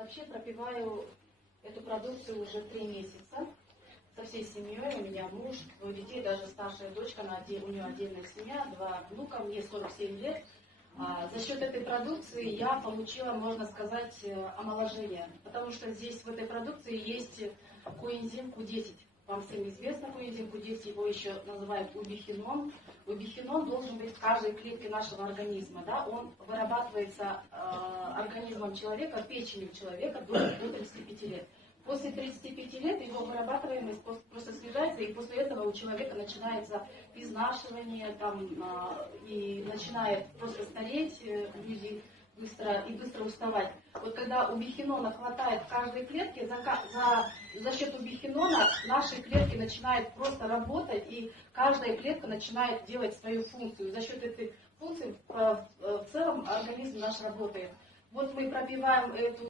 Вообще пропиваю эту продукцию уже 3 месяца. Со всей семьей. У меня муж, 2 детей, даже старшая дочка, у нее отдельная семья, 2 внука, мне 47 лет. За счет этой продукции я получила, можно сказать, омоложение. Потому что здесь в этой продукции есть коэнзим Q10. Вам всем известно коэнзим Q10, его еще называют убихинон. Убихинон должен быть в каждой клетке нашего организма. Да? Он вырабатывается организмом человека, печенью человека до 35 лет. После 35 лет его вырабатываемость просто снижается, и после этого у человека начинается изнашивание, и начинает просто стареть, люди быстро уставать. Вот когда убихинона хватает в каждой клетке, за счет убихинона наши клетки начинают просто работать, и каждая клетка начинает делать свою функцию. За счет этой функции в целом организм наш работает. Вот мы пропиваем эту